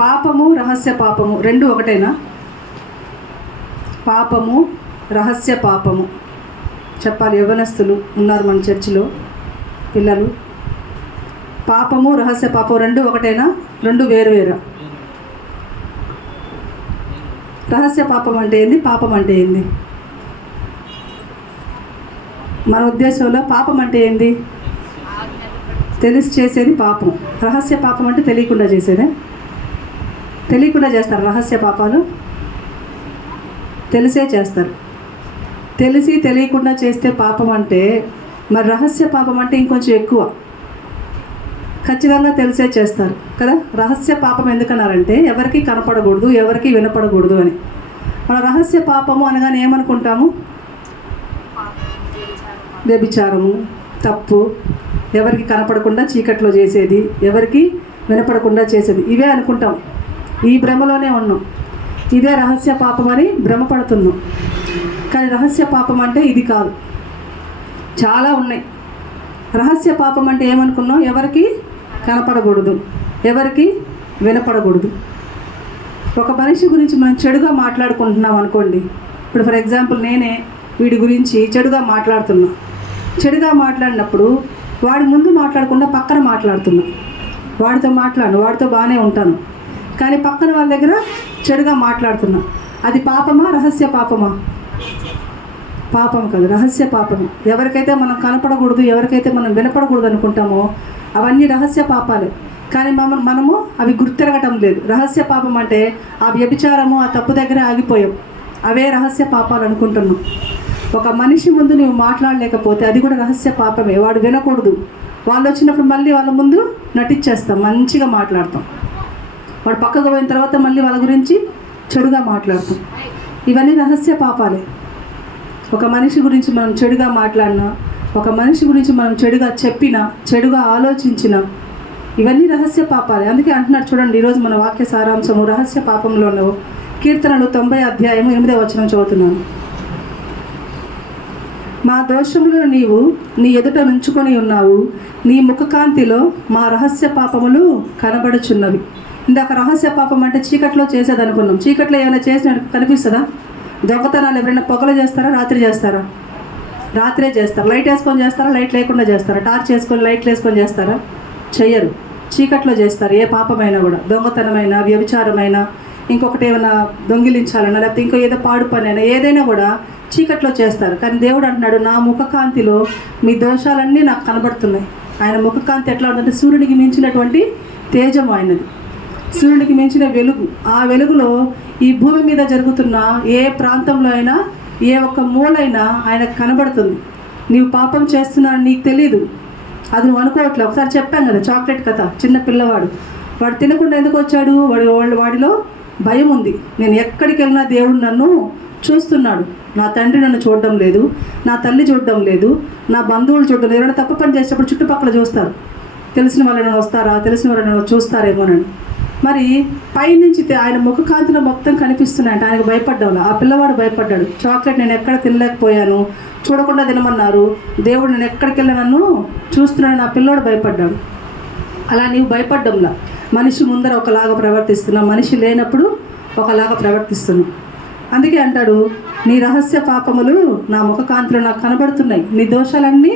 పాపము రహస్య పాపము రెండు ఒకటేనా? పాపము రహస్య పాపము చెప్పాలి. యవ్వనస్తులు ఉన్నారు మన చర్చిలో, పిల్లలు. పాపము రహస్య పాపం రెండు ఒకటేనా? రెండు వేరువేరా? రహస్య పాపం అంటే ఏంది? పాపం అంటే ఏంది? మన ఉద్దేశంలో పాపం అంటే ఏంది? తెలిసి చేసేది పాపం. రహస్య పాపం అంటే తెలియకుండా చేసేదే. తెలియకుండా చేస్తారు రహస్య పాపాలు, తెలిసే చేస్తారు. తెలిసి తెలియకుండా చేస్తే పాపం అంటే, మరి రహస్య పాపం అంటే ఇంకొంచెం ఎక్కువ. ఖచ్చితంగా తెలిసే చేస్తారు కదా. రహస్య పాపం ఎందుకన్నారంటే ఎవరికి కనపడకూడదు, ఎవరికి వినపడకూడదు అని. మన రహస్య పాపము అనగానే ఏమనుకుంటాము? వ్యభిచారము, తప్పు, ఎవరికి కనపడకుండా చీకట్లో చేసేది, ఎవరికి వినపడకుండా చేసేది, ఇవే అనుకుంటాం. ఈ భ్రమలోనే ఉన్నాం. ఇదే రహస్య పాపం అని భ్రమపడుతున్నాం. కానీ రహస్య పాపం అంటే ఇది కాదు, చాలా ఉన్నాయి. రహస్య పాపం అంటే ఏమనుకున్నాం? ఎవరికి కనపడకూడదు, ఎవరికి వినపడకూడదు. ఒక మనిషి గురించి మనం చెడుగా మాట్లాడుకుంటున్నాం అనుకోండి. ఇప్పుడు ఫర్ ఎగ్జాంపుల్ నేనే వీడి గురించి చెడుగా మాట్లాడుతున్నా. చెడుగా మాట్లాడినప్పుడు వాడి ముందు మాట్లాడకుండా పక్కన మాట్లాడుతున్నా. వాడితో మాట్లాడను, వాడితో బాగానే ఉంటాను, కానీ పక్కన వాళ్ళ దగ్గర చెడుగా మాట్లాడుతున్నా. అది పాపమా రహస్య పాపమా? పాపం కాదు, రహస్య పాపమే. ఎవరికైతే మనం కనపడకూడదు, ఎవరికైతే మనం వినపడకూడదు అనుకుంటామో అవన్నీ రహస్య పాపాలే. కానీ మనము అవి గుర్తిరగటం లేదు. రహస్య పాపం అంటే ఆ వ్యభిచారము, ఆ తప్పు దగ్గర ఆగిపోయాం. అవే రహస్య పాపాలు అనుకుంటున్నాం. ఒక మనిషి ముందు నువ్వు మాట్లాడలేకపోతే అది కూడా రహస్య పాపమే. వాడు వినకూడదు. వాళ్ళు వచ్చినప్పుడు మళ్ళీ వాళ్ళ ముందు నటించేస్తాం, మంచిగా మాట్లాడతాం. వాడు పక్కకు పోయిన తర్వాత మళ్ళీ వాళ్ళ గురించి చెడుగా మాట్లాడతాం. ఇవన్నీ రహస్య పాపాలే. ఒక మనిషి గురించి మనం చెడుగా మాట్లాడినా, ఒక మనిషి గురించి మనం చెడుగా చెప్పినా, చెడుగా ఆలోచించినా, ఇవన్నీ రహస్య పాపాలే. అందుకే అంటున్నారు చూడండి, ఈరోజు మన వాక్య సారాంశము రహస్య పాపంలోనూ కీర్తనలు 90 అధ్యాయము 8వ వచనం చదువుతున్నాను. మా దోషములు నీవు నీ ఎదుట నుంచుకొని ఉన్నావు, నీ ముఖకాంతిలో మా రహస్య పాపములు కనబడుచున్నవి. ఇందాక రహస్య పాపం అంటే చీకట్లో చేసేది అనుకున్నాం. చీకట్లో ఏమైనా చేసినట్టు కనిపిస్తుందా? దొంగతనాలు ఎవరైనా పొగలు చేస్తారా, రాత్రి చేస్తారా? రాత్రే చేస్తారు. లైట్ వేసుకొని చేస్తారా, లైట్ లేకుండా చేస్తారా? టార్చ్ వేసుకొని లైట్లు వేసుకొని చేస్తారా? చెయ్యరు. చీకట్లో చేస్తారు. ఏ పాపమైనా కూడా, దొంగతనమైనా, వ్యభిచారమైనా, ఇంకొకటి ఏమైనా దొంగిలించాలన్నా, లేకపోతే ఇంకో ఏదో పాడు పని అయినా, ఏదైనా కూడా చీకట్లో చేస్తారు. కానీ దేవుడు అంటున్నాడు, నా ముఖకాంతిలో మీ దోషాలన్నీ నాకు కనబడుతున్నాయి. ఆయన ముఖకాంతి ఎట్లా ఉంటుందంటే సూర్యుడికి మించినటువంటి తేజం ఆయనది, సూర్యుడికి మించిన వెలుగు. ఆ వెలుగులో ఈ భూమి మీద జరుగుతున్న ఏ ప్రాంతంలో అయినా, ఏ ఒక్క మూలైనా ఆయనకు కనబడుతుంది. నీవు పాపం చేస్తున్నావు నీకు తెలీదు, అది నువ్వు అనుకోవట్లేదు. ఒకసారి చెప్పాం కదా చాక్లెట్ కథ. చిన్న పిల్లవాడు, వాడు తినకుండా ఎందుకు వచ్చాడు? వాడిలో భయం ఉంది. నేను ఎక్కడికి వెళ్ళినా దేవుడు నన్ను చూస్తున్నాడు. నా తండ్రి నన్ను చూడడం లేదు, నా తల్లి చూడడం లేదు, నా బంధువులు చూడడం లేదు. ఎవరైనా తప్పు పని చేసేటప్పుడు చుట్టుపక్కల చూస్తారు, తెలిసిన వాళ్ళని వస్తారా, తెలిసిన వాళ్ళని చూస్తారేమోనని. మరి పైనుంచి ఆయన ముఖకాంతిలో మొత్తం కనిపిస్తున్నాయంటే ఆయనకు భయపడ్డాను. ఆ పిల్లవాడు భయపడ్డాడు. చాక్లెట్ నేను ఎక్కడ తినలేకపోయాను, చూడకుండా తినమన్నారు, దేవుడు నేను ఎక్కడికి వెళ్ళి నన్ను చూస్తున్నాడు, నా పిల్లోడు భయపడ్డాడు. అలా నీవు భయపడ్డంలా. మనిషి ముందర ఒకలాగా ప్రవర్తిస్తున్నావు, మనిషి లేనప్పుడు ఒకలాగా ప్రవర్తిస్తున్నావు. అందుకే అంటాడు, నీ రహస్య పాపములు నా ముఖకాంతిలో నాకు కనబడుతున్నాయి, నీ దోషాలన్నీ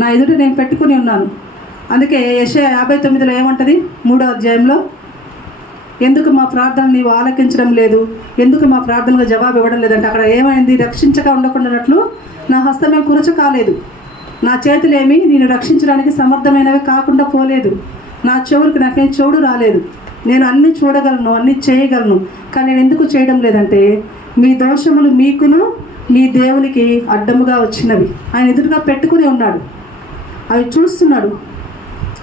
నా ఎదుట నేను పెట్టుకుని ఉన్నాను. అందుకే యెషయా 59లో ఏమంటది? 3వ అధ్యాయంలో, ఎందుకు మా ప్రార్థన నీవు ఆలకించడం లేదు, ఎందుకు మా ప్రార్థనకు జవాబు ఇవ్వడం లేదంటే అక్కడ ఏమైంది? రక్షించక ఉండకుండానట్లు నా హస్తమేం కురచ కాలేదు, నా చేతులేమి నేను రక్షించడానికి సమర్థమైనవి కాకుండా పోలేదు, నా చెవులకు నాకేం చెవుడు రాలేదు, నేను అన్నీ చూడగలను, అన్నీ చేయగలను, కానీ నేను ఎందుకు చేయడం లేదంటే మీ దోషములు మీకును మీ దేవునికి అడ్డముగా వచ్చినవి. ఆయన ఎదురుగా పెట్టుకుని ఉన్నాడు, అవి చూస్తున్నాడు.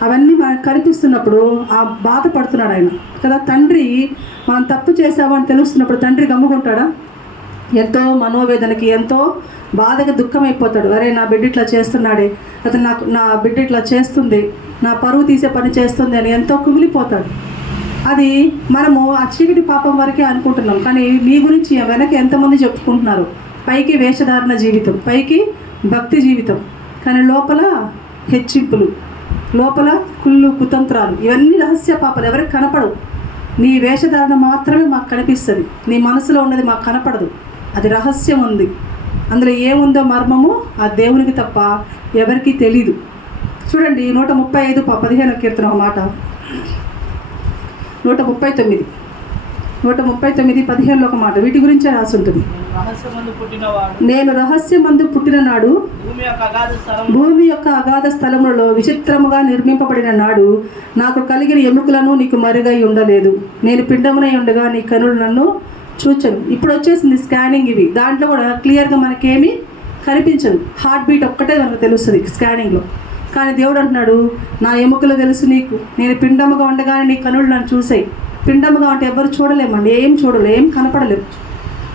అవన్నీ మనకు కనిపిస్తున్నప్పుడు ఆ బాధపడుతున్నాడు ఆయన కదా. తండ్రి మనం తప్పు చేసామని తెలుస్తున్నప్పుడు తండ్రి గమ్ముకుంటాడా? ఎంతో మనోవేదనకి, ఎంతో బాధగా దుఃఖం అయిపోతాడు. అరే నా బిడ్డ ఇట్లా చేస్తున్నాడే, అతను నా బిడ్డ ఇట్లా చేస్తుంది, నా పరువు తీసే పని చేస్తుంది అని ఎంతో కుమిలిపోతాడు. అది మనము ఆ చీకటి పాపం వరకే అనుకుంటున్నాం. కానీ మీ గురించి వెనక ఎంతమంది చెప్పుకుంటున్నారు? పైకి వేషధారణ జీవితం, పైకి భక్తి జీవితం, కానీ లోపల హెచ్చింపులు, లోపల కుళ్ళు కుతంత్రాలు, ఇవన్నీ రహస్య పాపాలు, ఎవరికి కనపడవు. నీ వేషధారణ మాత్రమే మాకు కనిపిస్తుంది, నీ మనసులో ఉన్నది మాకు కనపడదు. అది రహస్యం ఉంది, అందులో ఏముందో మర్మము ఆ దేవునికి తప్ప ఎవరికీ తెలీదు. చూడండి 135:15 కీర్తన ఒక మాట, 139:15 ఒక మాట వీటి గురించే రాసి ఉంటుంది. నేను రహస్యమందు పుట్టిన నాడు, భూమి యొక్క అగాధ స్థలములలో విచిత్రముగా నిర్మింపబడిన నాడు, నాకు కలిగిన ఎముకలను నీకు మరుగై ఉండలేదు. నేను పిండమునై ఉండగా నీ కనులు నన్ను చూచను. ఇప్పుడు వచ్చేసింది స్కానింగ్, ఇవి దాంట్లో కూడా క్లియర్గా మనకేమీ కనిపించదు. హార్ట్ బీట్ ఒక్కటే మనకు తెలుస్తుంది స్కానింగ్లో. కానీ దేవుడు అంటున్నాడు, నా ఎముకలు తెలుసు నీకు, నేను పిండముగా ఉండగానే నీ కనులు నన్ను చూసాయి. పిండముగా అంటే ఎవరు చూడలేమండి, ఏం చూడలేము, ఏం కనపడలేము.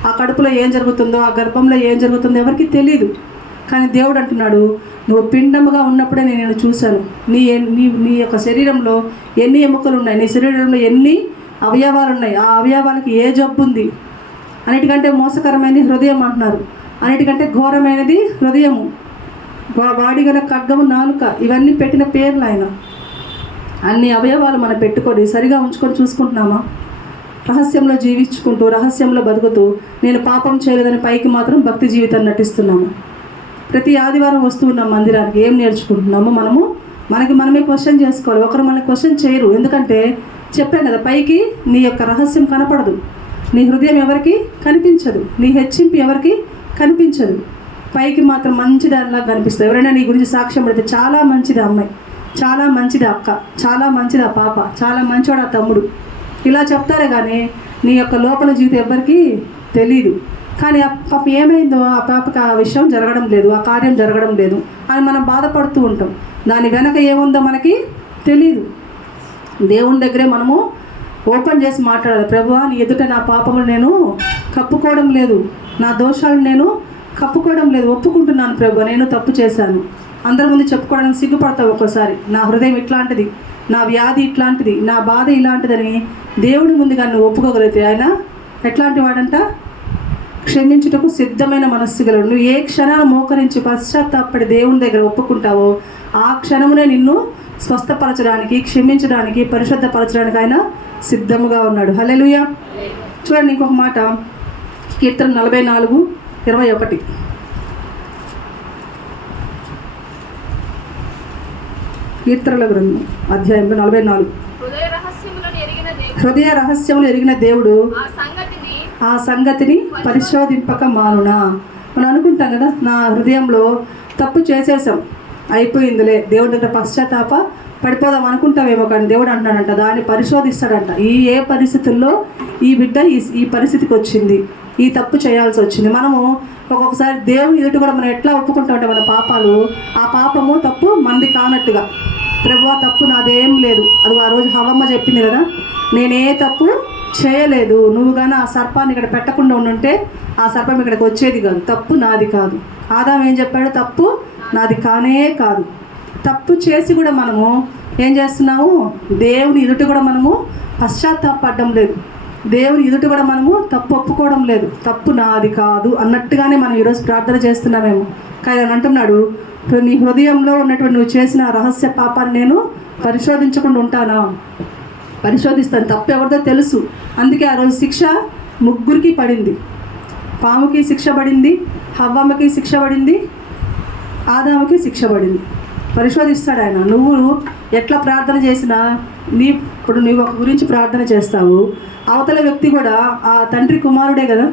ఆ కడుపులో ఏం జరుగుతుందో, ఆ గర్భంలో ఏం జరుగుతుందో ఎవరికి తెలియదు. కానీ దేవుడు అంటున్నాడు, నువ్వు పిండముగా ఉన్నప్పుడే నేను చూశాను. నీ నీ నీ యొక్క శరీరంలో ఎన్ని ఎముకలు ఉన్నాయి, నీ శరీరంలో ఎన్ని అవయవాలు ఉన్నాయి, ఆ అవయవాలకి ఏ జబ్బు ఉంది. అన్నిటికంటే మోసకరమైనది హృదయం అంటున్నారు, అన్నిటికంటే ఘోరమైనది హృదయము, వాడిగల ఖడ్గము నాలుక, ఇవన్నీ పెట్టిన పేర్లు ఆయన. అన్ని అవయవాలు మనం పెట్టుకొని సరిగా ఉంచుకొని చూసుకుంటున్నామా? రహస్యంలో జీవించుకుంటూ రహస్యంలో బతుకుతూ నేను పాపం చేయలేదని పైకి మాత్రం భక్తి జీవితాన్ని నటిస్తున్నాము. ప్రతి ఆదివారం వస్తూ ఉన్నాం మందిరానికి, ఏం నేర్చుకుంటున్నాము మనము? మనమే క్వశ్చన్ చేసుకోవాలి. ఒకరు మనకి క్వశ్చన్ చేయరు, ఎందుకంటే చెప్పాను కదా, పైకి నీ యొక్క రహస్యం కనపడదు, నీ హృదయం ఎవరికి కనిపించదు, నీ హెచ్చింపు ఎవరికి కనిపించదు. పైకి మాత్రం మంచి దానిలాగా కనిపిస్తుంది. ఎవరైనా నీ గురించి సాక్ష్యం పడితే చాలా మంచిది అమ్మాయి, చాలా మంచిది అక్క, చాలా మంచిది ఆ పాప, చాలా మంచివాడు ఆ తమ్ముడు, ఇలా చెప్తారే కానీ నీ యొక్క లోపల జీవితం ఎవరికి తెలీదు. కానీ ఆ పాప ఏమైందో, ఆ పాపకి ఆ విషయం జరగడం లేదు, ఆ కార్యం జరగడం లేదు అని మనం బాధపడుతూ ఉంటాం. దాని వెనక ఏముందో మనకి తెలీదు. దేవుని దగ్గరే మనము ఓపెన్ చేసి మాట్లాడాలి. ప్రభువా, నీ ఎదుట నా పాపములు నేను కప్పుకోవడం లేదు, నా దోషాలు నేను కప్పుకోవడం లేదు, ఒప్పుకుంటున్నాను ప్రభు, నేను తప్పు చేశాను. అందరి ముందు చెప్పుకోవడానికి సిగ్గుపడతావు ఒక్కోసారి. నా హృదయం ఇట్లాంటిది, నా వ్యాధి ఇట్లాంటిది, నా బాధ ఇలాంటిదని దేవుడి ముందుగా నువ్వు ఒప్పుకోగలిగితే ఆయన ఎట్లాంటి వాడంట? క్షమించుటకు సిద్ధమైన మనస్సు గలడు. నువ్వు ఏ క్షణాన్ని మోకరించి పశ్చాత్తాపడి దేవుని దగ్గర ఒప్పుకుంటావో ఆ క్షణమునే నిన్ను స్వస్థపరచడానికి, క్షమించడానికి, పరిశుద్ధపరచడానికి ఆయన సిద్ధముగా ఉన్నాడు. హల్లెలూయా. చూడండి ఇంకొక మాట, కీర్తన 44:21. కీర్తనల గ్రంథం అధ్యాయంలో 44. హృదయ రహస్యములు ఎరిగిన దేవుడు ఆ సంగతిని పరిశోధింపక మానునా. మనం అనుకుంటాం కదా, నా హృదయంలో తప్పు చేసేసాం, అయిపోయిందిలే, దేవుడి దగ్గర పశ్చాత్తాప పడిపోదాం అనుకుంటామేమో. కానీ దేవుడు అంటున్నాడంట, దాన్ని పరిశోధిస్తాడంట. ఏ పరిస్థితుల్లో ఈ బిడ్డ ఈ పరిస్థితికి వచ్చింది, ఈ తప్పు చేయాల్సి వచ్చింది. మనము ఒక్కొక్కసారి దేవుని ఎదుటి కూడా మనం ఎట్లా ఒప్పుకుంటామంటే మన పాపాలు, ఆ పాపము తప్పు మంది కానట్టుగా. ప్రభువా, తప్పు నాదేం లేదు, అది ఆ రోజు హవమ్మ చెప్పింది కదా, నేనే తప్పు చేయలేదు, నువ్వు కానీ ఆ సర్పాన్ని ఇక్కడ పెట్టకుండా ఉండుంటే ఆ సర్పం ఇక్కడికి వచ్చేది కాదు, తప్పు నాది కాదు. ఆదాం ఏం చెప్పాడు? తప్పు నాది కానే కాదు. తప్పు చేసి కూడా మనము ఏం చేస్తున్నాము? దేవుని ఎదుటి కూడా మనము పశ్చాత్తాపడడం లేదు, దేవుని ఎదుటి కూడా మనము తప్పు ఒప్పుకోవడం లేదు. తప్పు నాది కాదు అన్నట్టుగానే మనం ఈరోజు ప్రార్థన చేస్తున్నామేమో. కానీ ఆయన అంటున్నాడు, నీ హృదయంలో ఉన్నటువంటి నువ్వు చేసిన రహస్య పాపాన్ని నేను పరిశోధించకుండా ఉంటానా? పరిశోధిస్తాను. తప్పు ఎవరిదో తెలుసు. అందుకే ఆ రోజు శిక్ష ముగ్గురికి పడింది. పాముకి శిక్ష పడింది, హవ్వమ్మకి శిక్ష పడింది, ఆదాముకి శిక్ష పడింది. పరిశోధిస్తాడు ఆయన. నువ్వు ఎట్లా ప్రార్థన చేసినా ఇప్పుడు నువ్వు ఒక గురించి ప్రార్థన చేస్తావు, అవతల వ్యక్తి కూడా ఆ తండ్రి కుమారుడే కదా.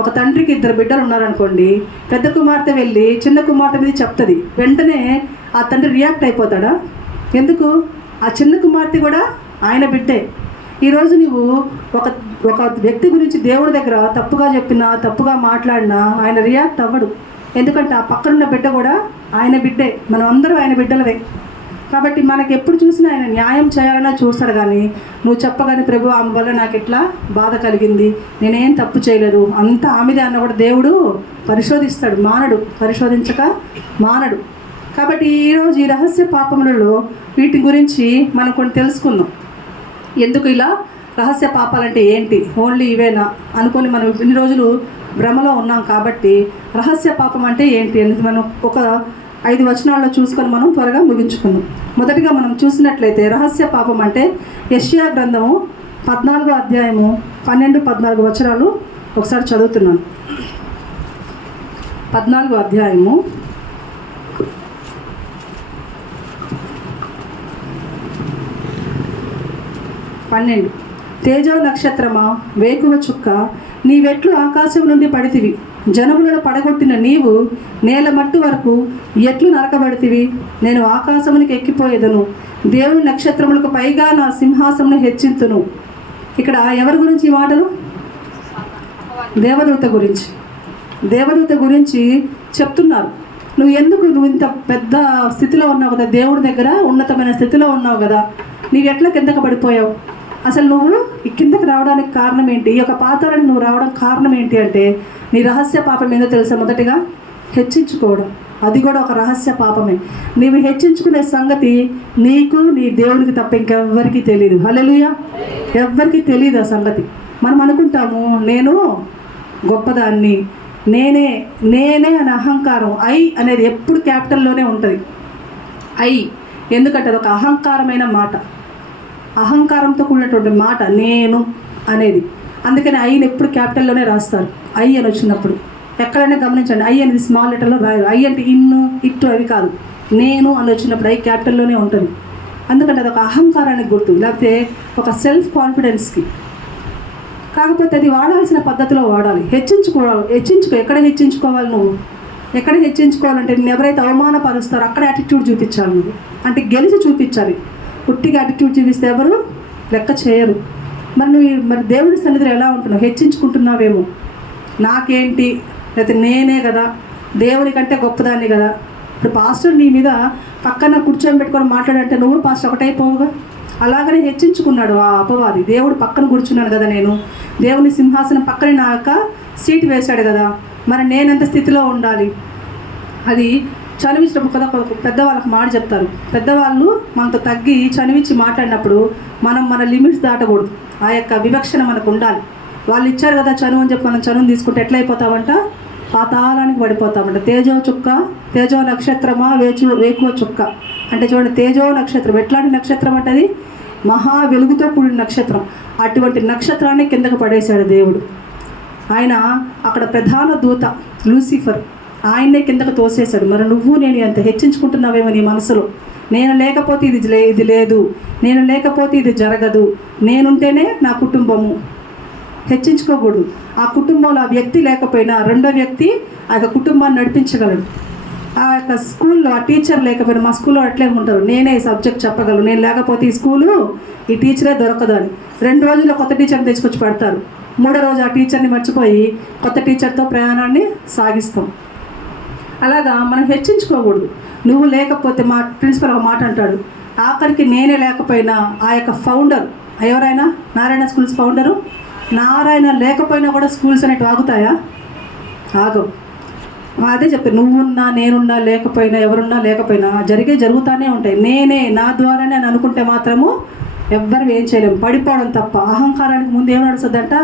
ఒక తండ్రికి 2 బిడ్డలు ఉన్నారనుకోండి, పెద్ద కుమార్తె వెళ్ళి చిన్న కుమార్తె మీద చెప్తుంది, వెంటనే ఆ తండ్రి రియాక్ట్ అయిపోతాడా? ఎందుకు? ఆ చిన్న కుమార్తె కూడా ఆయన బిడ్డే. ఈరోజు నువ్వు ఒక వ్యక్తి గురించి దేవుడి దగ్గర తప్పుగా చెప్పినా, తప్పుగా మాట్లాడినా ఆయన రియాక్ట్ అవ్వడు. ఎందుకంటే ఆ పక్కనున్న బిడ్డ కూడా ఆయన బిడ్డే, మనం అందరం ఆయన బిడ్డలవే. కాబట్టి మనకి ఎప్పుడు చూసినా ఆయన న్యాయం చేయాలన్నా చూస్తాడు. కానీ నువ్వు చెప్పగానే, ప్రభు ఆమె వల్ల నాకు ఇట్లా బాధ కలిగింది, నేనేం తప్పు చేయలేదు, అంతా ఆమెదే అన్న కూడా దేవుడు పరిశోధిస్తాడు, మానడు, పరిశోధించక మానడు. కాబట్టి ఈరోజు ఈ రహస్య పాపములలో వీటి గురించి మనం కొన్ని తెలుసుకుందాం. ఎందుకు ఇలా రహస్య పాపాలంటే ఏంటి, ఓన్లీ ఇవేనా అనుకొని మనం ఇన్ని రోజులు భ్రమలో ఉన్నాం. కాబట్టి రహస్య పాపం అంటే ఏంటి అనేది మనం ఒక 5 వచనాల్లో చూసుకొని మనం త్వరగా ముగించుకుందాం. మొదటిగా మనం చూసినట్లయితే రహస్య పాపం అంటే యెషయా గ్రంథము 14వ అధ్యాయము 12-14 వచనాలు ఒకసారి చదువుతున్నాను. 14వ అధ్యాయము 12. తేజో నక్షత్రమా, వేకువ చుక్క, నీవెట్లు ఆకాశం నుండి పడితివి, జనములను పడగొట్టిన నీవు నేల మట్టు వరకు ఎట్లు నరకబడితివి. నేను ఆకాశమునికి ఎక్కిపోయేదను, దేవుని నక్షత్రములకు పైగా నా సింహాసమును హెచ్చింతును. ఇక్కడ ఎవరి గురించి ఈ మాటలు? దేవదూత గురించి. దేవదూత గురించి చెప్తున్నారు. నువ్వు ఇంత పెద్ద స్థితిలో ఉన్నావు కదా, దేవుడి దగ్గర ఉన్నతమైన స్థితిలో ఉన్నావు కదా, నీవు ఎట్లా కిందకు పడిపోయావు? అసలు నువ్వు ఈ కిందకి రావడానికి కారణం ఏంటి? ఈ యొక్క పాతాళానికి నువ్వు రావడం కారణం ఏంటి అంటే, నీ రహస్య పాపం ఏందో తెలుసా? మొదటిగా హెచ్చించుకోవడం. అది కూడా ఒక రహస్య పాపమే. నీవు హెచ్చించుకునే సంగతి నీకు నీ దేవునికి తప్ప ఇంకెవ్వరికీ తెలియదు. హల్లెలూయా. ఎవ్వరికీ తెలియదు ఆ సంగతి. మనం అనుకుంటాము నేను గొప్పదాన్ని, నేనే అనే అహంకారం. ఐ అనేది ఎప్పుడు క్యాపిటల్లోనే ఉంటుంది. ఐ ఎందుకంటే అది ఒక అహంకారమైన మాట, అహంకారంతో కూడినటువంటి మాట నేను అనేది. అందుకని ఐని ఎప్పుడు క్యాపిటల్లోనే రాస్తారు. ఐ అని వచ్చినప్పుడు ఎక్కడైనా గమనించండి, ఐ అనేది స్మాల్ లెటర్లో రాయరు. ఐ అంటే ఇన్ను ఇట్టు అవి కాదు. నేను అని వచ్చినప్పుడు ఐ క్యాపిటల్లోనే ఉంటుంది. ఎందుకంటే అది ఒక అహంకారానికి గుర్తు, లేకపోతే ఒక సెల్ఫ్ కాన్ఫిడెన్స్కి. కాకపోతే అది వాడాల్సిన పద్ధతిలో వాడాలి. హెచ్చించుకో. ఎక్కడ హెచ్చించుకోవాలి? నువ్వు ఎక్కడ హెచ్చించుకోవాలంటే నేను ఎవరైతే అవమానపరుస్తారో అక్కడ యాటిట్యూడ్ చూపించాలి. నువ్వు అంటే గెలిచి చూపించాలి. పుట్టిగా యాటిట్యూడ్ చూపిస్తే ఎవరు లెక్క చేయరు. మరి దేవుడి సన్నిధిలో ఎలా ఉంటున్నావు? హెచ్చించుకుంటున్నావేమో, నాకేంటి, లేకపోతే నేనే కదా, దేవుని కంటే గొప్పదాన్ని కదా. ఇప్పుడు పాస్టర్ నీ మీద పక్కన కూర్చొని పెట్టుకొని మాట్లాడంటే నువ్వు పాస్టర్ ఒకటైపోవుగా. అలాగనే హెచ్చించుకున్నాడు ఆ అపవాది. దేవుడు పక్కన కూర్చున్నాడు కదా, నేను దేవుని సింహాసనం పక్కనే నా యొక్క సీటు వేశాడు కదా, మరి నేనెంత స్థితిలో ఉండాలి? అది చనివించినప్పుడు కదా పెద్దవాళ్ళకి మాట చెప్తారు. పెద్దవాళ్ళు మనతో తగ్గి చనివించి మాట్లాడినప్పుడు మనం మన లిమిట్స్ దాటకూడదు. ఆ యొక్క వివక్షణ మనకు ఉండాలి. వాళ్ళు ఇచ్చారు కదా చనువు అని చెప్పి మనం చనువుని తీసుకుంటే ఎట్లయిపోతామంట? పాతాళానికి పడిపోతామంట. తేజో నక్షత్రమా, వేకువ చుక్క అంటే చూడండి, తేజో నక్షత్రం ఎట్లాంటి నక్షత్రం అంటే అది మహా వెలుగుతో కూడిన నక్షత్రం. అటువంటి నక్షత్రాన్ని కిందకు పడేశాడు దేవుడు. ఆయన అక్కడ ప్రధాన దూత లూసిఫర్, ఆయన్నే కిందకు తోసేశాడు. మరి నువ్వు నేను ఎంత హెచ్చించుకుంటున్నావేమో నీ మనసులో. నేను లేకపోతే ఇది లేదు, నేను లేకపోతే ఇది జరగదు, నేనుంటేనే నా కుటుంబము. హెచ్చించుకోకూడదు. ఆ కుటుంబంలో ఆ వ్యక్తి లేకపోయినా రెండో వ్యక్తి ఆ యొక్క కుటుంబాన్ని నడిపించగలడు. ఆ యొక్క స్కూల్లో ఆ టీచర్ లేకపోయినా, మా స్కూల్లో అట్లే ఉంటారు, నేనే ఈ సబ్జెక్ట్ చెప్పగలను, నేను లేకపోతే ఈ స్కూలు ఈ టీచరే దొరకదు అని 2 రోజుల్లో కొత్త టీచర్ని తెచ్చుకొచ్చి పెడతారు. 3వ రోజు ఆ టీచర్ని మర్చిపోయి కొత్త టీచర్తో ప్రయాణాన్ని సాగిస్తాం. అలాగా మనం హెచ్చించుకోకూడదు. నువ్వు లేకపోతే, మా ప్రిన్సిపల్ ఒక మాట అంటాడు, ఆఖరికి నేనే లేకపోయినా ఆ యొక్క ఫౌండర్ ఎవరైనా, నారాయణ స్కూల్స్ ఫౌండరు నారాయణ లేకపోయినా కూడా స్కూల్స్ అనేవి ఆగుతాయా? ఆగవు. అదే చెప్పారు, నువ్వున్నా నేనున్నా లేకపోయినా ఎవరున్నా లేకపోయినా జరుగుతూనే ఉంటాయి. నేనే నా ద్వారానే అని అనుకుంటే మాత్రము ఎవ్వరు ఏం చేయలేము, పడిపోవడం తప్ప. అహంకారానికి ముందు ఏం నడుస్తుందంట?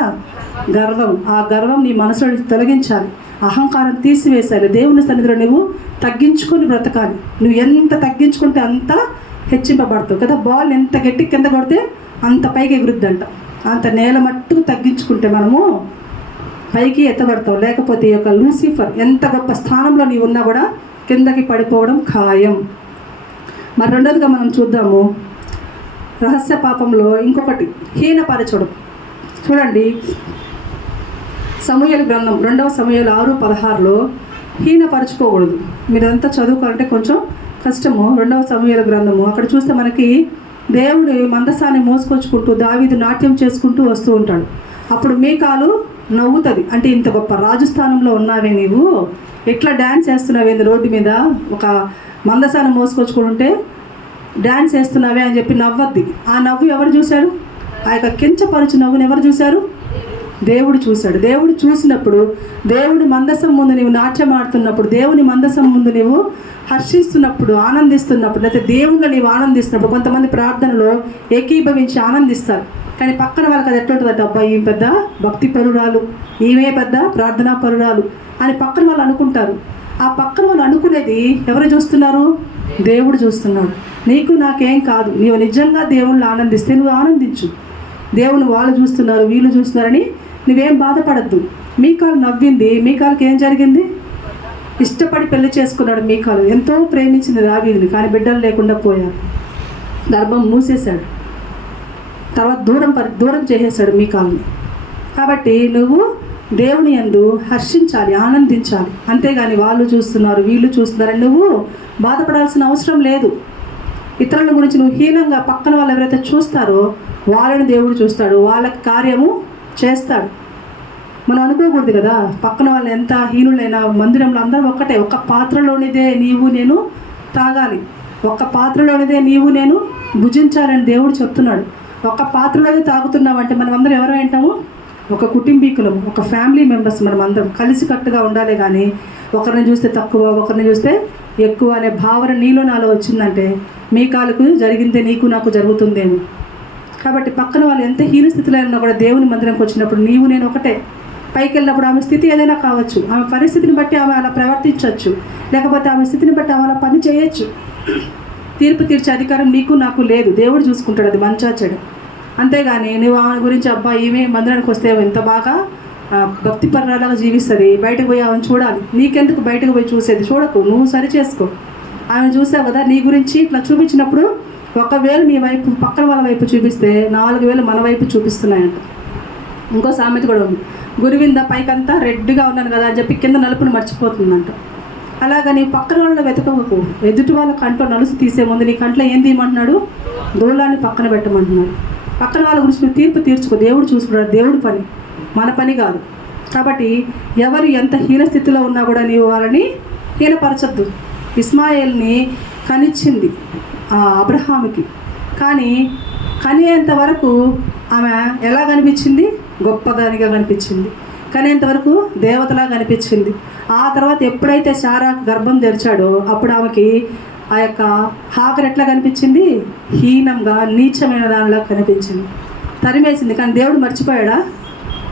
గర్వం. ఆ గర్వం నీ మనసులో తొలగించాలి, అహంకారం తీసివేసాలి. దేవుని సన్నిధిలో నువ్వు తగ్గించుకొని బ్రతకాలి. నువ్వు ఎంత తగ్గించుకుంటే అంత హెచ్చింపబడతావు కదా. బాల్ ఎంత గట్టి కింద కొడితే అంత పైకి ఎగురుద్దంట. అంత నేల మట్టుకు తగ్గించుకుంటే మనము పైకి ఎత్తబడతావు. లేకపోతే ఈ యొక్క లూసిఫర్ ఎంత గొప్ప స్థానంలో నీవు ఉన్నా కూడా కిందకి పడిపోవడం ఖాయం. మరి రెండోదిగా మనం చూద్దాము, రహస్య పాపంలో ఇంకొకటి హీనపరచడం. చూడండి, సమూయేలు గ్రంథం 2వ సమూయేలు 6:16లో హీనపరచుకోకూడదు. మీరంతా చదువుకోవాలంటే కొంచెం కష్టము. 2వ సమూయేలు గ్రంథము అక్కడ చూస్తే మనకి దేవుడు మందసాన్ని మోసుకొచ్చుకుంటూ దావీదు నాట్యం చేసుకుంటూ వస్తూ ఉంటాడు. అప్పుడు మీకాలు నవ్వుతుంది, అంటే ఇంత గొప్ప రాజస్థానంలో ఉన్నావే నీవు, ఎట్లా డ్యాన్స్ వేస్తున్నావేంది రోడ్డు మీద, ఒక మందసాన్ని మోసుకొచ్చుకుంటుంటే డ్యాన్స్ వేస్తున్నావే అని చెప్పి నవ్వద్ది. ఆ నవ్వు ఎవరు చూశారు? ఆ యొక్క కించపరుచు నవ్వుని ఎవరు చూశారు? దేవుడు చూశాడు. దేవుడు చూసినప్పుడు, దేవుడి మందసం ముందు నీవు నాట్యం ఆడుతున్నప్పుడు, దేవుని మందసం ముందు నీవు హర్షిస్తున్నప్పుడు, ఆనందిస్తున్నప్పుడు, లేకపోతే దేవుళ్ళు నీవు ఆనందిస్తున్నప్పుడు, కొంతమంది ప్రార్థనలో ఏకీభవించి ఆనందిస్తారు. కానీ పక్కన వాళ్ళకి అది ఎట్లుంటుందంటే, అబ్బాయి ఈమె పెద్ద భక్తి పరురాలు, ఈమె పెద్ద ప్రార్థనా పరురాలు అని పక్కన వాళ్ళు అనుకుంటారు. ఆ పక్కన వాళ్ళు అనుకునేది ఎవరు చూస్తున్నారు? దేవుడు చూస్తున్నాడు. నీకు నాకేం కాదు, నీవు నిజంగా దేవుళ్ళు ఆనందిస్తే నువ్వు ఆనందించు. దేవుని వాళ్ళు చూస్తున్నారు, వీళ్ళు చూస్తున్నారని నువ్వేం బాధపడద్దు. మీకాలు నవ్వింది. మీకాలకి ఏం జరిగింది? ఇష్టపడి పెళ్లి చేసుకున్నాడు మీకాలు. ఎంతో ప్రేమించింది దావీదుని, కానీ బిడ్డలు లేకుండా పోయారు. గర్భం మూసేశాడు. తర్వాత దూరం చేసేశాడు మీకాల్ని. కాబట్టి నువ్వు దేవుని యందు హర్షించాలి, ఆనందించాలి. అంతేగాని వాళ్ళు చూస్తున్నారు, వీళ్ళు చూస్తున్నారని నువ్వు బాధపడాల్సిన అవసరం లేదు. ఇతరుల గురించి నువ్వు హీనంగా పక్కన వాళ్ళు ఎవరైతే చూస్తారో వాళ్ళని దేవుడు చూస్తాడు, వాళ్ళకి కార్యము చేస్తాడు. మనం అనుకోకూడదు కదా, పక్కన వాళ్ళు ఎంత హీనులైనా మందిరంలో అందరం ఒక్కటే. ఒక్క పాత్రలోనిదే నీవు నేను తాగాలి, ఒక్క పాత్రలోనిదే నీవు నేను భుజించాలని దేవుడు చెప్తున్నాడు. ఒక్క పాత్రలోనే తాగుతున్నామంటే మనం అందరం ఎవరు ఏంటాము? ఒక కుటుంబీకులం, ఒక ఫ్యామిలీ మెంబర్స్. మనం అందరం కలిసికట్టుగా ఉండాలి. కానీ ఒకరిని చూస్తే తక్కువ, ఒకరిని చూస్తే ఎక్కువ అనే భావన నీలో నాలో వచ్చిందంటే మీ కాలుకు జరిగిందే నీకు నాకు జరుగుతుందేమో. కాబట్టి పక్కన వాళ్ళు ఎంత హీన స్థితిలో ఉన్నా కూడా దేవుని మందిరంకి వచ్చినప్పుడు నీవు నేను ఒకటే. పైకి వెళ్ళినప్పుడు ఆమె స్థితి ఏదైనా కావచ్చు, ఆమె పరిస్థితిని బట్టి ఆమె అలా ప్రవర్తించవచ్చు, లేకపోతే ఆమె స్థితిని బట్టి ఆమె అలా పని చేయొచ్చు. తీర్పు తీర్చే అధికారం నీకు నాకు లేదు. దేవుడు చూసుకుంటాడు అది మంచా చెడు. అంతేగాని నువ్వు ఆమె గురించి అబ్బా ఈమె మందిరానికి వస్తే ఎంత బాగా భక్తి పరురాలాగా జీవిస్తుంది, బయటకు పోయి ఆమెను చూడాలి. నీకెందుకు బయటకు పోయి చూసేది? చూడకు, నువ్వు సరి చేసుకో. ఆమె చూసావు కదా, నీ గురించి ఇట్లా చూపించినప్పుడు 1,000 నీ వైపు పక్కన వాళ్ళ వైపు చూపిస్తే 4,000 మన వైపు చూపిస్తున్నాయంట. ఇంకో సామెత కూడా ఉంది, గురువింద పైకంతా రెడ్గా ఉన్నాను కదా అని చెప్పి కింద నలుపుని మర్చిపోతుందంట. అలాగా నీ పక్కన వాళ్ళని వెతకకు. ఎదుటి వాళ్ళ కంట్లో నలుసు తీసే ముందు నీ కంట్లో ఏం తీయమంటున్నాడు? దూలాన్ని పక్కన పెట్టమంటున్నాడు. పక్కన వాళ్ళ గురించి నువ్వు తీర్పు తీర్చుకో. దేవుడు చూసుకున్నాడు, దేవుడి పని, మన పని కాదు. కాబట్టి ఎవరు ఎంత హీన స్థితిలో ఉన్నా కూడా నీవు వాళ్ళని హీనపరచద్దు. ఇస్మాయిల్ని కనిచ్చింది అబ్రహాముకి, కానీ కనియేంత వరకు ఆమె ఎలా కనిపించింది? గొప్పదానిగా కనిపించింది. కనేంతవరకు దేవతలా కనిపించింది. ఆ తర్వాత ఎప్పుడైతే శారా గర్భం తెరిచాడో అప్పుడు ఆమెకి ఆ యొక్క హాగర్ ఎట్లా కనిపించింది? హీనంగా, నీచమైన దానిలా కనిపించింది, తరిమేసింది. కానీ దేవుడు మర్చిపోయాడా?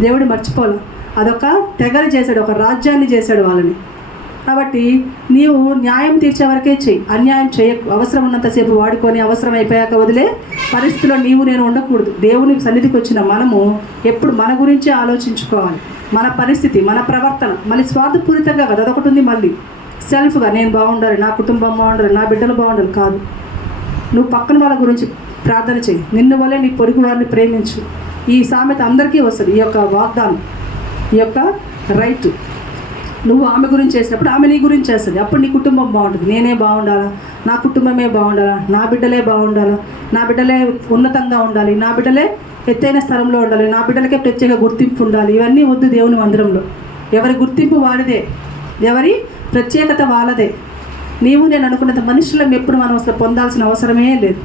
దేవుడు మర్చిపోలే. అదొక తెగలు చేశాడు, ఒక రాజ్యాన్ని చేశాడు వాళ్ళని. కాబట్టి నీవు న్యాయం తీర్చే వరకే చెయ్యి, అన్యాయం చేయకు. అవసరం ఉన్నంతసేపు వాడుకొని అవసరం అయిపోయాక వదిలే పరిస్థితిలో నీవు నేను ఉండకూడదు. దేవుని సన్నిధికి వచ్చిన మనము ఎప్పుడు మన గురించే ఆలోచించుకోవాలి. మన పరిస్థితి, మన ప్రవర్తన మళ్ళీ స్వార్థపూరితంగా కదా, అదొకటి ఉంది. మళ్ళీ సెల్ఫ్గా నేను బాగుండాలి, నా కుటుంబం బాగుండాలి, నా బిడ్డలు బాగుండాలి కాదు. నువ్వు పక్కన వాళ్ళ గురించి ప్రార్థన చెయ్యి. నిన్ను వల్లే నీ పొరుగు వారిని ప్రేమించు. ఈ సామెత అందరికీ వస్తుంది, ఈ యొక్క వాగ్దానం, ఈ యొక్క రైట్. నువ్వు ఆమె గురించి చేసినప్పుడు ఆమె నీ గురించి చేస్తుంది. అప్పుడు నీ కుటుంబం బాగుంటుంది. నేనే బాగుండాలా, నా కుటుంబమే బాగుండాలా, నా బిడ్డలే బాగుండాలా, నా బిడ్డలే ఉన్నతంగా ఉండాలి, నా బిడ్డలే ఎత్తైన స్థలంలో ఉండాలి, నా బిడ్డలకే ప్రత్యేక గుర్తింపు ఉండాలి. ఇవన్నీ వద్దు దేవుని మందిరంలో. ఎవరి గుర్తింపు వాడిదే, ఎవరి ప్రత్యేకత వాళ్ళదే. నీవు నేను అనుకున్నంత మనుషుల మెప్పును మనం అసలు పొందాల్సిన అవసరమే లేదు.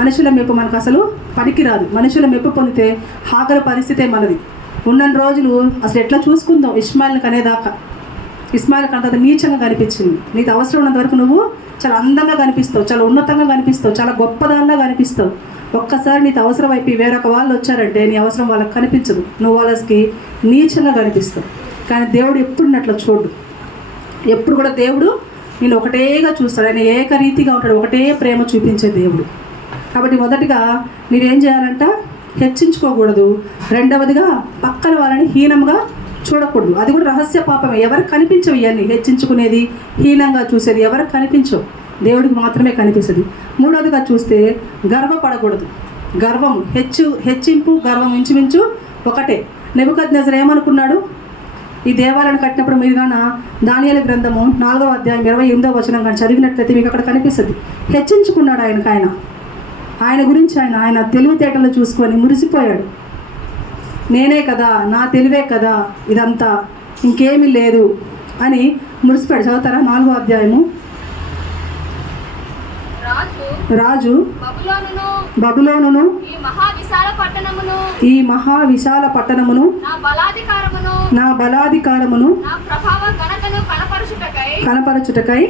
మనుషుల మెప్పు మనకు అసలు పనికిరాదు. మనుషుల మెప్పు పొందితే హాగరు పరిస్థితే మనది. ఉన్న రోజులు అసలు ఎట్లా చూసుకుందాం ఇస్మాయిల్ని కనేదాకా. ఇస్మాయిల్కి అంత నీచంగా కనిపించింది. నీకు అవసరం ఉన్నంత వరకు నువ్వు చాలా అందంగా కనిపిస్తావు, చాలా ఉన్నతంగా కనిపిస్తావు, చాలా గొప్పదానిలా కనిపిస్తావు. ఒక్కసారి నీకు అవసరం అయిపోయి వేరొక వాళ్ళు వచ్చారంటే నీ అవసరం వాళ్ళకి కనిపించదు, నువ్వు వాళ్ళకి నీచంగా కనిపిస్తావు. కానీ దేవుడు ఎప్పుడు అట్లా చూడు. ఎప్పుడు కూడా దేవుడు నేను ఒకటేగా చూస్తాడు. ఆయన ఏకరీతిగా ఉంటాడు, ఒకటే ప్రేమ చూపించే దేవుడు. కాబట్టి మొదటిగా మీరేం చేయాలంట? హెచ్చించుకోకూడదు. రెండవదిగా పక్కన వాళ్ళని హీనంగా చూడకూడదు. అది కూడా రహస్య పాపమే. ఎవరికి కనిపించవు ఇవన్నీ. హెచ్చించుకునేది, హీనంగా చూసేది ఎవరికి కనిపించవు, దేవుడికి మాత్రమే కనిపిస్తుంది. మూడవదిగా చూస్తే గర్వపడకూడదు. గర్వం, హెచ్చింపు, గర్వం ఇంచుమించు ఒకటే. నెబుకద్నెజరు ఏమనుకున్నాడు? ఈ దేవాలయాన్ని కట్టినప్పుడు మీరు కానీ దానియేలు గ్రంథము 4వ అధ్యాయం 28వ వచనం కానీ చదివినట్లయితే మీకు అక్కడ కనిపిస్తుంది. హెచ్చించుకున్నాడు ఆయన గురించి ఆయన తెలివితేటలు చూసుకొని మురిసిపోయాడు. నేనే కదా, నా తెలివే కదా ఇదంతా, ఇంకేమీ లేదు అని మురిసిపోయాడు. చదువుతారా 4వ అధ్యాయము? రాజు బబులోనును ఈ మహావిశాల పట్టణమును నా బలాధికారమును కనపరచుటకై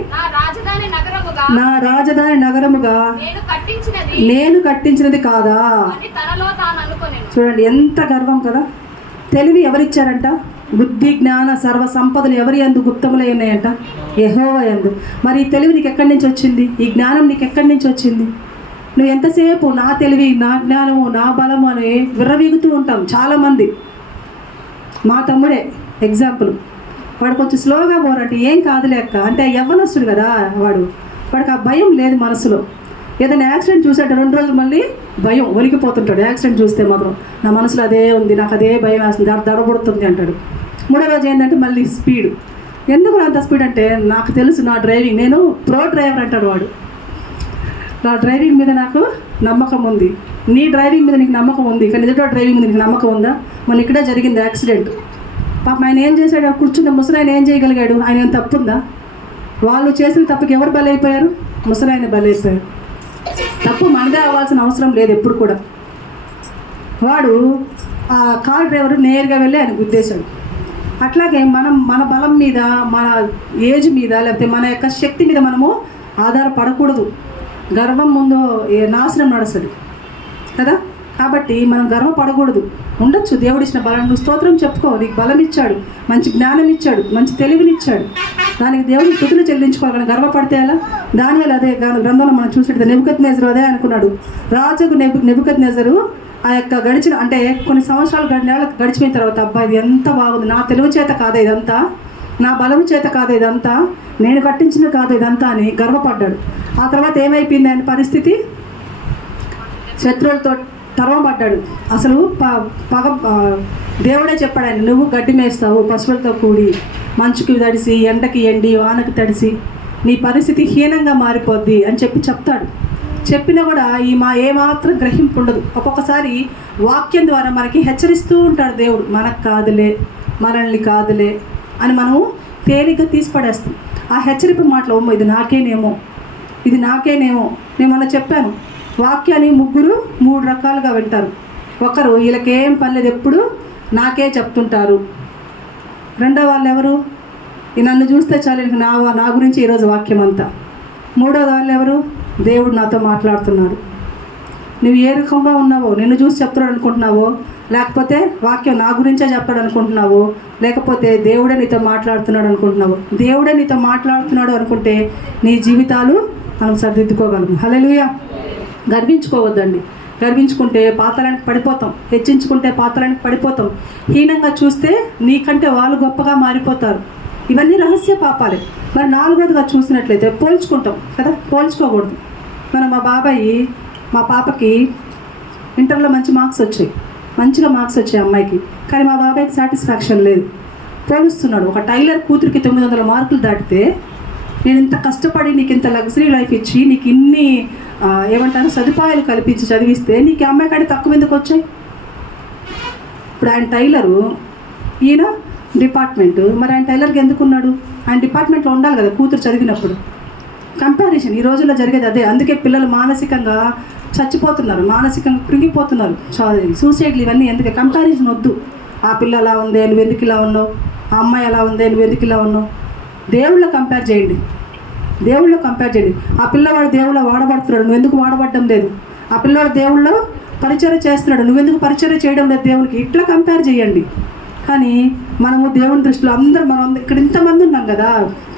నా రాజధాని నగరముగా నేను కట్టించినది కాదా? చూడండి ఎంత గర్వం కదా. తెలివి ఎవరిచ్చారంట? బుద్ధి జ్ఞాన సర్వ సంపదలు ఎవరి యందు గుప్తములై ఉన్నాయంట? యెహోవా యందు. మరి ఈ తెలివి నీకు ఎక్కడి నుంచి వచ్చింది? ఈ జ్ఞానం నీకు ఎక్కడి నుంచి వచ్చింది? నువ్వు ఎంతసేపు నా తెలివి, నా జ్ఞానము, నా బలము అని విర్రవీగుతూ ఉంటాం చాలామంది. మా తమ్ముడే ఎగ్జాంపుల్. వాడు కొంచెం స్లోగా పోరంటే ఏం కాదులేక అంటే యవ్వనస్తుడు కదా వాడికి ఆ భయం లేదు మనసులో. ఏదైనా యాక్సిడెంట్ చూసాడు 2 రోజులు మళ్ళీ భయం, ఒలికిపోతుంటాడు. యాక్సిడెంట్ చూస్తే మాత్రం నా మనసులో అదే ఉంది, నాకు అదే భయం వేస్తుంది, దడబడుతుంది అంటాడు. 3వ రోజు ఏంటంటే మళ్ళీ స్పీడ్. ఎందుకు అంత స్పీడ్ అంటే నాకు తెలుసు నా డ్రైవింగ్, నేను ప్రో డ్రైవర్ అంటాడు వాడు. నా డ్రైవింగ్ మీద నాకు నమ్మకం ఉంది. నీ డ్రైవింగ్ మీద నీకు నమ్మకం ఉంది, కానీ ఎదుట డ్రైవింగ్ మీద నీకు నమ్మకం ఉందా? మొన్న ఇక్కడే జరిగింది యాక్సిడెంట్. పాపం ఆయన ఏం చేశాడు? కూర్చున్న ముసలాయన ఏం చేయగలిగాడు? ఆయన ఏం తప్పుందా? వాళ్ళు చేసిన తప్పుకి ఎవరు బలైపోయారు? ముసలాయన బలైపోయారు. తప్పు మనదే అవ్వాల్సిన అవసరం లేదు ఎప్పుడు కూడా. వాడు ఆ కార్ డ్రైవర్ నేరుగా వెళ్ళి ఆయన గుద్దేశాడు. అట్లాగే మన బలం మీద, మన ఏజ్ మీద, లేకపోతే మన యొక్క శక్తి మీద మనము ఆధారపడకూడదు. గర్వం ముందు నాశనం నడుస్తుంది కదా. కాబట్టి మనం గర్వపడకూడదు. ఉండొచ్చు దేవుడిచ్చిన బలం, నువ్వు స్తోత్రం చెప్పుకో. నీకు బలం ఇచ్చాడు, మంచి జ్ఞానం ఇచ్చాడు, మంచి తెలివినిచ్చాడు, దానికి దేవుడికి స్తుతులు చెల్లించుకోవాలి. గర్వపడితే ఎలా? దానియేలు అదే గ్రంథంలో మనం చూసినట్టు నెబుకద్నెజరు అదే అనుకున్నాడు. రాజుకు నెబుకద్నెజరు ఆ యొక్క గడిచిన అంటే కొన్ని సంవత్సరాలు గడిచిపోయిన తర్వాత, అబ్బా ఇది ఎంత బాగుంది, నా తెలివి చేత కాదు ఇదంతా, నా బలము చేత కాదు ఇదంతా, నేను కట్టించిన కాదు ఇదంతా అని గర్వపడ్డాడు. ఆ తర్వాత ఏమైపోయింది ఆయన పరిస్థితి? శత్రువులతో తరవబడ్డాడు. అసలు దేవుడే చెప్పాడు ఆయన, నువ్వు గడ్డి మేస్తావు పశువులతో కూడి, మంచుకి తడిసి, ఎండకి ఎండి, వానకి తడిసి, నీ పరిస్థితి హీనంగా మారిపోద్ది అని చెప్తాడు. చెప్పినా కూడా ఏమాత్రం గ్రహింపు ఉండదు. ఒక్కొక్కసారి వాక్యం ద్వారా మనకి హెచ్చరిస్తూ ఉంటాడు దేవుడు. మనకు కాదులే, మనల్ని కాదులే అని మనము తేలిగ్గా తీసి పడేస్తాం. ఆ హెచ్చరిక మాటలు, ఇది నాకేనేమో, ఇది నాకేనేమో. నేను మొన్న చెప్పాను, వాక్యాన్ని 3 రకాలుగా వింటారు. ఒకరు వీళ్ళకేం పర్లేదు, ఎప్పుడు నాకే చెప్తుంటారు. రెండో వాళ్ళు ఎవరు? నన్ను చూస్తే చాలు, నా గురించి ఈరోజు వాక్యం అంతా. 3వ వాళ్ళు ఎవరు? దేవుడు నాతో మాట్లాడుతున్నాడు. నువ్వు ఏ రకంగా ఉన్నావో, నిన్ను చూసి చెప్తాడు అనుకుంటున్నావో, లేకపోతే వాక్యం నా గురించే చెప్తాడు అనుకుంటున్నావో, లేకపోతే దేవుడే నీతో మాట్లాడుతున్నాడు అనుకుంటున్నావు. దేవుడే నీతో మాట్లాడుతున్నాడు అనుకుంటే నీ జీవితాలు మనం సరిదిద్దుకోగలము. హల్లెలూయా. గర్వించుకోవద్దండి. గర్వించుకుంటే పాతాళానికి పడిపోతాం, హెచ్చించుకుంటే పాతాళానికి పడిపోతాం. హీనంగా చూస్తే నీకంటే వాళ్ళు గొప్పగా మారిపోతారు. ఇవన్నీ రహస్య పాపాలే. మరి 4వదిగా చూసినట్లయితే పోల్చుకుంటాం కదా, పోల్చుకోకూడదు. మా పాపకి ఇంటర్లో మంచి మార్క్స్ వచ్చాయి, మంచిగా మార్క్స్ వచ్చాయి అమ్మాయికి. కానీ మా బాబాయ్కి సాటిస్ఫాక్షన్ లేదు. పోలుస్తున్నాడు. ఒక టైలర్ కూతురికి 900 మార్కులు దాటితే, నేను ఇంత కష్టపడి నీకు ఇంత లగ్జరీ లైఫ్ ఇచ్చి నీకు ఇన్ని సదుపాయాలు కల్పించి చదివిస్తే నీకు అమ్మాయి కంటే తక్కువ ఎందుకు వచ్చాయి? ఇప్పుడు ఆయన టైలరు, ఈయన డిపార్ట్మెంటు. మరి ఆయన టైలర్కి ఎందుకున్నాడు? ఆయన డిపార్ట్మెంట్లో ఉండాలి కదా కూతురు చదివినప్పుడు. కంపారిజన్ ఈ రోజుల్లో జరిగేది అదే. అందుకే పిల్లలు మానసికంగా చచ్చిపోతున్నారు, మానసికంగా కృంగిపోతున్నారు. సూసైడ్లు ఇవన్నీ ఎందుకే? కంపారిజన్ వద్దు. ఆ పిల్ల ఎలా ఉందే, నువ్వు ఎందుకు ఇలా ఉన్నావు? ఆ అమ్మాయి ఎలా ఉందే, నువ్వు ఎందుకు ఇలా ఉన్నావు? దేవుళ్ళో కంపేర్ చేయండి, దేవుళ్ళో కంపేర్ చేయండి. ఆ పిల్లవాడు దేవుళ్ళో వాడబడుతున్నాడు, నువ్వెందుకు వాడబడడం లేదు? ఆ పిల్లవాడు దేవుళ్ళో పరిచర్య చేస్తున్నాడు, నువ్వెందుకు పరిచర్య చేయడం లేదు దేవునికి? ఇట్లా కంపేర్ చేయండి. కానీ మనము దేవుని దృష్టిలో మనం ఇక్కడ ఇంతమంది ఉన్నాం కదా,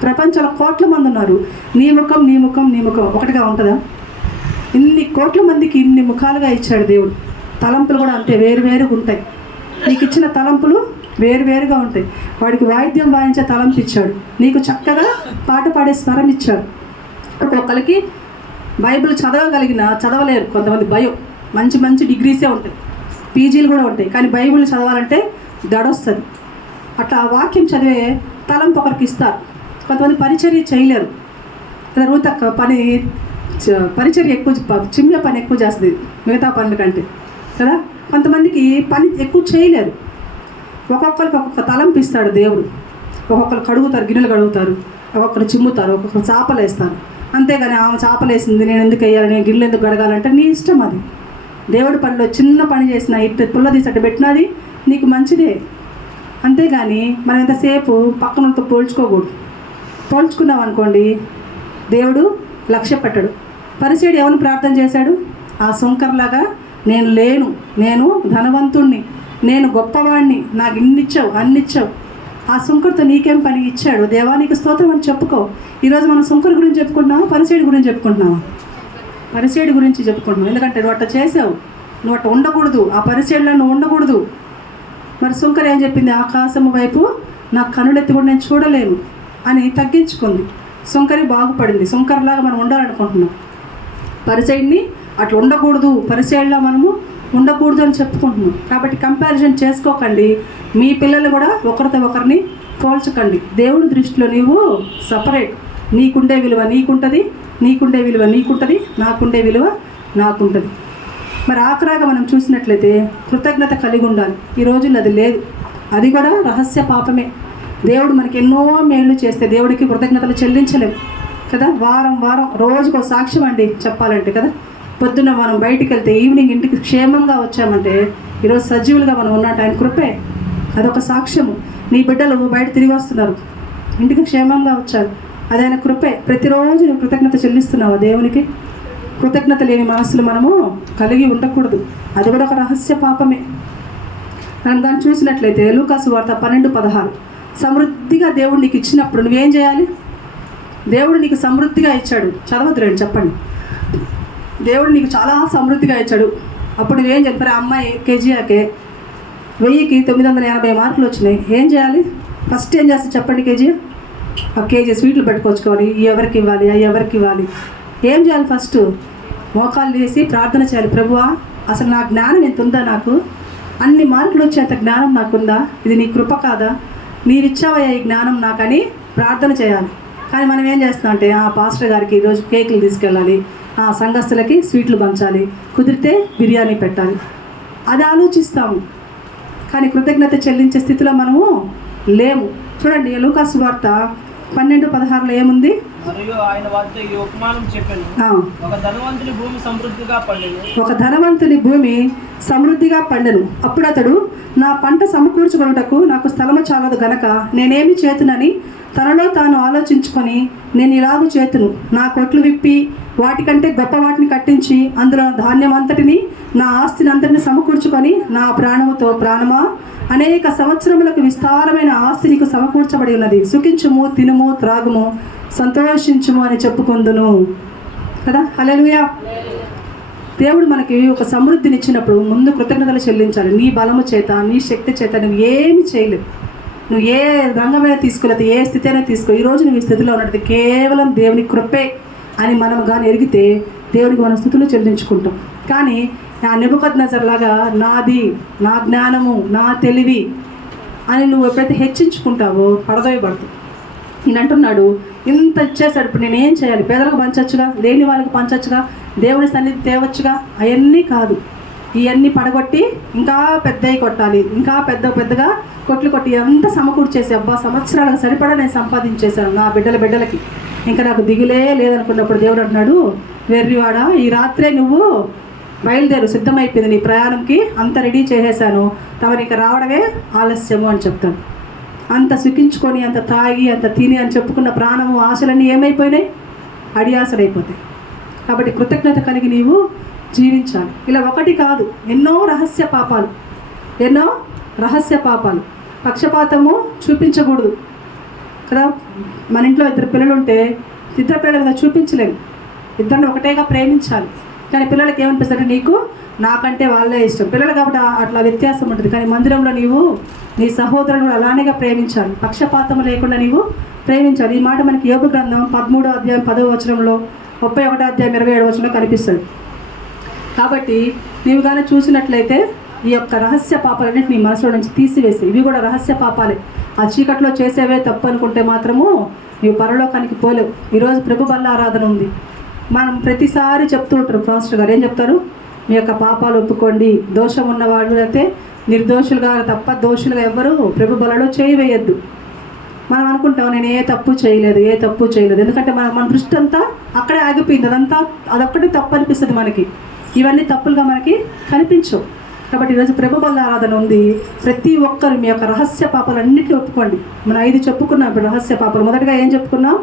ప్రపంచంలో కోట్ల మంది ఉన్నారు. నీ ముఖం నీ ముఖం నీ ముఖం ఒకటిగా ఉంటుందా? ఇన్ని కోట్ల మందికి ఇన్ని ముఖాలుగా ఇచ్చాడు దేవుడు. తలంపులు కూడా అంతే వేరువేరుగా ఉంటాయి. నీకు ఇచ్చిన తలంపులు వేరువేరుగా ఉంటాయి. వాడికి వాయిద్యం వాయించే తలంపు ఇచ్చాడు, నీకు చక్కగా పాట పాడే స్వరం ఇచ్చాడు. ఒక్కొక్కరికి బైబిల్ చదవలేరు, కొంతమంది భయం. మంచి మంచి డిగ్రీసే ఉంటాయి, పీజీలు కూడా ఉంటాయి, కానీ బైబిల్ చదవాలంటే దడొస్తుంది. అట్లా వాక్యం చదివే తలంపు ఒకరికి ఇస్తారు. కొంతమంది పరిచర్య చేయలేరు. రూతక్క పరిచర్య ఎక్కువ, చిమ్మే పని ఎక్కువ చేస్తుంది మిగతా పనుల కంటే కదా. కొంతమందికి పని ఎక్కువ చేయలేరు. ఒక్కొక్కరికి ఒక్కొక్క తలంపు ఇస్తాడు దేవుడు. ఒక్కొక్కరు కడుగుతారు, గిన్నెలు కడుగుతారు, ఒక్కొక్కరు చిమ్ముతారు, ఒక్కొక్కరు చేపలు వేస్తారు. అంతేగాని ఆమె చేపలు వేసింది నేను ఎందుకు వేయాలి, నేను గిన్నెలు ఎందుకు కడగాలంటే నీ ఇష్టం. అది దేవుడి పనిలో చిన్న పని చేసిన ఇట్లా పుల్ల తీసట్టు పెట్టినది నీకు మంచిదే. అంతేగాని మనం ఎంతసేపు పక్కనతో పోల్చుకోకూడదు. పోల్చుకున్నాం అనుకోండి దేవుడు లక్ష్య పెట్టడు. పరిసయ్యుడు ఎవరిని ప్రార్థన చేశాడు? ఆ సుంకర్లాగా నేను లేను, నేను ధనవంతుణ్ణి, నేను గొప్పవాడిని, నాకు ఇన్నిచ్చావు అన్నిచ్చావు. ఆ సుంకర్తో నీకేం పని? ఇచ్చాడు. దేవా నీకు స్తోత్రం అని చెప్పుకో. ఈరోజు మనం సుంకర్ గురించి చెప్పుకుంటున్నామా, పరిసయ్యుడి గురించి చెప్పుకుంటున్నామా? పరిసేయుడి గురించి చెప్పుకుంటున్నావు. ఎందుకంటే నువ్వు అట్లా చేసావు, నువ్వు అట్లా ఉండకూడదు, ఆ పరిసేయుడిలో నువ్వు ఉండకూడదు. మరి సుంకర ఏం చెప్పింది? ఆకాశము వైపు నా కనులెత్తి కూడా నేను చూడలేను అని తగ్గించుకుంది. సుంకరి బాగుపడింది. సుంకరలాగా మనం ఉండాలనుకుంటున్నాం. పరిసేయుడిని అట్లా ఉండకూడదు, పరిసేయుడిలా మనము ఉండకూడదు అని చెప్పుకుంటున్నాం. కాబట్టి కంపారిజన్ చేసుకోకండి. మీ పిల్లలు కూడా ఒకరితో ఒకరిని పోల్చకండి. దేవుని దృష్టిలో నీవు సపరేట్. నీకుండే విలువ నీకుంటుంది, నీకుండే విలువ నీకుంటుంది, నాకుండే విలువ నాకుంటుంది. మరి ఆఖరాగా మనం చూసినట్లయితే కృతజ్ఞత కలిగి ఉండాలి. ఈ రోజుల్లో అది లేదు. అది కూడా రహస్య పాపమే. దేవుడు మనకి ఎన్నో మేళ్ళు చేస్తే దేవుడికి కృతజ్ఞతలు చెల్లించలేము కదా. వారం వారం రోజుకో సాక్ష్యం అండి చెప్పాలంటే కదా. పొద్దున్న మనం బయటికి వెళ్తే ఈవినింగ్ ఇంటికి క్షేమంగా వచ్చామంటే ఈరోజు సజీవులుగా మనం ఉన్నట్టు ఆయన కృపే. అదొక సాక్ష్యము. నీ బిడ్డలు బయట తిరిగి వస్తున్నారు, ఇంటికి క్షేమంగా వచ్చారు, అది ఆయన కృపే. ప్రతిరోజు నువ్వు కృతజ్ఞత చెల్లిస్తున్నావా దేవునికి? కృతజ్ఞత లేని మనసులు మనము కలిగి ఉండకూడదు. అది కూడా ఒక రహస్య పాపమే. మనం దాన్ని చూసినట్లయితే లూకాసు వార్త 12:16 సమృద్ధిగా దేవుడు నీకు ఇచ్చినప్పుడు నువ్వేం చేయాలి? దేవుడు నీకు సమృద్ధిగా ఇచ్చాడు. చదవద్దులేండి, చెప్పండి. దేవుడు నీకు చాలా సమృద్ధిగా ఇచ్చాడు. అప్పుడు నువ్వేం చెప్పారు? అమ్మాయి కేజీఆకే 1000కి 980 మార్కులు వచ్చినాయి. ఏం చేయాలి? ఫస్ట్ ఏం చేస్తే చెప్పండి? ఒక కేజీ స్వీట్లు పెట్టుకొచ్చుకోవాలి. ఎవరికి ఇవ్వాలి, ఎవరికి ఇవ్వాలి? ఏం చేయాలి? ఫస్ట్ మోకాలు వేసి ప్రార్థన చేయాలి. ప్రభువా, అసలు నా జ్ఞానం ఎంత ఉందా? నాకు అన్ని మార్కులు వచ్చేంత జ్ఞానం నాకుందా? ఇది నీ కృప కాదా? నీవిచ్చావయ్యా ఈ జ్ఞానం నాకని ప్రార్థన చేయాలి. కానీ మనం ఏం చేస్తున్నాం అంటే పాస్టర్ గారికి ఈరోజు కేకులు తీసుకెళ్ళాలి, సంఘస్థులకి స్వీట్లు పంచాలి, కుదిరితే బిర్యానీ పెట్టాలి, అది ఆలోచిస్తాము. కానీ కృతజ్ఞత చెల్లించే స్థితిలో మనము లేము. చూడండి లూకాసు వార్త 12:16 ఏముంది? మరియు ఆయన వద్ద ఈ ఉపమానం చెప్పాను. ఒక ధనవంతుని భూమి సమృద్ధిగా పండెను. అప్పుడు అతడు, నా పంట సమకూర్చుకొనుటకు నాకు స్థలము చాలదు గనక నేనేమి చేతునని తనలో తాను ఆలోచించుకొని, నేను ఇలాగూ చేతును, నా కొట్లు విప్పి వాటికంటే గొప్ప వాటిని కట్టించి అందులో ధాన్యం అంతటిని, నా ఆస్తిని అంతటిని సమకూర్చుకొని, నా ప్రాణముతో ప్రాణమా, అనేక సంవత్సరములకు విస్తారమైన ఆస్తి నీకు సమకూర్చబడి ఉన్నది, సుఖించుము, తినుము, త్రాగుము, సంతోషించుము అని చెప్పుకుందును కదా. హల్లెలూయా. దేవుడు మనకి ఒక సమృద్ధిని ఇచ్చినప్పుడు ముందు కృతజ్ఞతలు చెల్లించాలి. నీ బలము చేత, నీ శక్తి చేత నువ్వు ఏమి చేయలేవు. నువ్వు ఏ రంగమైనా తీసుకోలేదు, ఏ స్థితి అయినా తీసుకో. ఈరోజు నువ్వు ఈ స్థితిలో ఉన్నది కేవలం దేవుని కృపే అని మనం కానీ ఎరిగితే దేవుడికి మన స్థుతులు చెల్లించుకుంటాం. కానీ ఆ నెబుకద్నెజర్ లాగా నాది, నా జ్ఞానము, నా తెలివి అని నువ్వు ఎప్పుడైతే హెచ్చించుకుంటావో పడదోయబడుతుంది. నేను అంటున్నాడు, ఇంత ఇచ్చేసాడు, ఇప్పుడు నేనేం చేయాలి? పేదలకు పంచచ్చుగా, లేని వాళ్ళకి పంచచ్చుగా, దేవుని సన్నిధి తేవచ్చుగా. అవన్నీ కాదు. ఇవన్నీ పడగొట్టి ఇంకా పెద్దవి కొట్టాలి, ఇంకా పెద్దగా కొట్లు కొట్టి ఎంత సమకూర్చేసి, అబ్బా సంవత్సరాలకు సరిపడా నేను సంపాదించేశాను నా బిడ్డలకి, ఇంకా నాకు దిగులే లేదనుకున్నప్పుడు దేవుడు అంటున్నాడు, వెర్రివాడ, ఈ రాత్రే నువ్వు బయలుదేరు, సిద్ధమైపోయింది నీ ప్రయాణంకి, అంత రెడీ చేసేసాను, తమని ఇక రావడమే ఆలస్యము అని చెప్తాను. అంత సుఖించుకొని, అంత తాగి, అంత తిని అని చెప్పుకున్న ప్రాణము, ఆశలన్నీ ఏమైపోయినాయి? అడియాసలైపోతాయి. కాబట్టి కృతజ్ఞత కలిగి నీవు జీవించాలి. ఇలా ఒకటి కాదు, ఎన్నో రహస్య పాపాలు. పక్షపాతము చూపించకూడదు కదా. మన ఇంట్లో 2 పిల్లలు ఉంటే 2 పిల్లల మీద చూపించలేము, ఇద్దరిని ఒకటేగా ప్రేమించాలి. కానీ పిల్లలకి ఏమనిపిస్తుంది? నీకు నాకంటే వాళ్ళే ఇష్టం. పిల్లలు కాబట్టి అట్లా వ్యత్యాసం ఉంటుంది. కానీ మందిరంలో నీవు నీ సహోదరులను అలానేగా ప్రేమించాలి, పక్షపాతం లేకుండా నీవు ప్రేమించాలి. ఈ మాట మనకి యోబు గ్రంథం 13వ అధ్యాయం 10వ వచనంలో, 31వ అధ్యాయం 27వ వచనంలో కనిపిస్తుంది. కాబట్టి నీవు కానీ చూసినట్లయితే ఈ యొక్క రహస్య పాపాలన్నింటి నీ మనసులో నుంచి తీసివేసి, ఇవి కూడా రహస్య పాపాలే, ఆ చీకట్లో చేసేవే తప్పు అనుకుంటే మాత్రము నీవు పరలోకానికి పోలేవు. ఈరోజు ప్రభు బల్ల ఆరాధన ఉంది. మనం ప్రతిసారి చెప్తూ ఉంటారు, పాస్టర్ గారు ఏం చెప్తారు? మీ యొక్క పాపాలు ఒప్పుకోండి, దోషం ఉన్నవాళ్ళు అయితే నిర్దోషులుగా తప్ప దోషులుగా ఎవ్వరూ ప్రభు బలలో చేయి వేయద్దు. మనం అనుకుంటాం నేను ఏ తప్పు చేయలేదు, ఎందుకంటే మన దృష్టి అంతా అక్కడే ఆగిపోయింది. అదొక్కటి తప్పు అనిపిస్తుంది మనకి, ఇవన్నీ తప్పులుగా మనకి కనిపించవు. కాబట్టి ఈరోజు ప్రభు బల్ల ఆరాధన ఉంది. ప్రతి ఒక్కరు మీ యొక్క రహస్య పాపాలన్నింటినీ ఒప్పుకోండి. మనం 5 చెప్పుకున్నాం ఇప్పుడు రహస్య పాపాలు. మొదటిగా ఏం చెప్పుకున్నాం?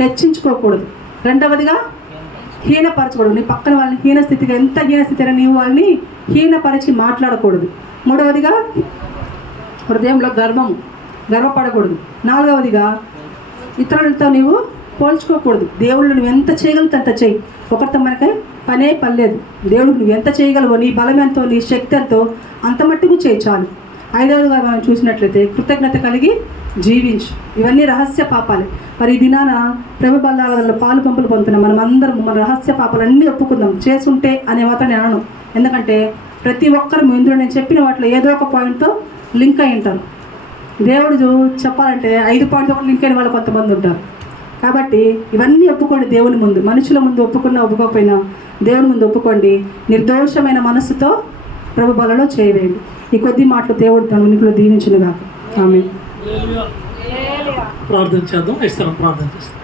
హెచ్చించుకోకూడదు. రెండవదిగా హీనపరచకూడదు. నీ పక్కన వాళ్ళని ఎంత హీనస్థితి అయినా నీవు వాళ్ళని హీనపరిచి మాట్లాడకూడదు. మూడవదిగా హృదయంలో గర్వపడకూడదు. 4వదిగా ఇతరులతో నీవు పోల్చుకోకూడదు. దేవుళ్ళు నువ్వు ఎంత చేయగలుగుతా అంత చెయ్యి. ఒకరితో మనకి పనే పనిలేదు. దేవుడు నువ్వు ఎంత చేయగలవో, నీ బలం ఎంతో, నీ శక్తి ఎంతో అంత మట్టుకు చేయి చాలు. ఐదవదిగా మనం చూసినట్లయితే కృతజ్ఞత కలిగి జీవించు. ఇవన్నీ రహస్య పాపాలే. మరి ఈ దినాన ప్రభు బల్లాలలో పాలు పంపులు పొందుతున్నాం. మనం అందరం మన రహస్య పాపాలన్నీ ఒప్పుకుందాం. చేసుంటే అనే మాత్రం నేను అనను. ఎందుకంటే ప్రతి ఒక్కరు ఇందులో నేను చెప్పిన వాటిలో ఏదో ఒక పాయింట్తో లింక్ అయి ఉంటారు. దేవుడు చెప్పాలంటే 5 పాయింట్తో కూడా లింక్ అయిన వాళ్ళు కొంతమంది ఉంటారు. కాబట్టి ఇవన్నీ ఒప్పుకోండి దేవుని ముందు. మనుషుల ముందు ఒప్పుకున్నా ఒప్పుకోకపోయినా దేవుని ముందు ఒప్పుకోండి. నిర్దోషమైన మనస్సుతో ప్రభు బలలో చేయవేయండి. ఈ కొద్ది మాటలు దేవుడు తన ఉనికిలో దీవించునుగాక. ఆమేన్. ప్రార్థన చేద్దాం. ఇస్తాను ప్రార్థన చేస్తాం.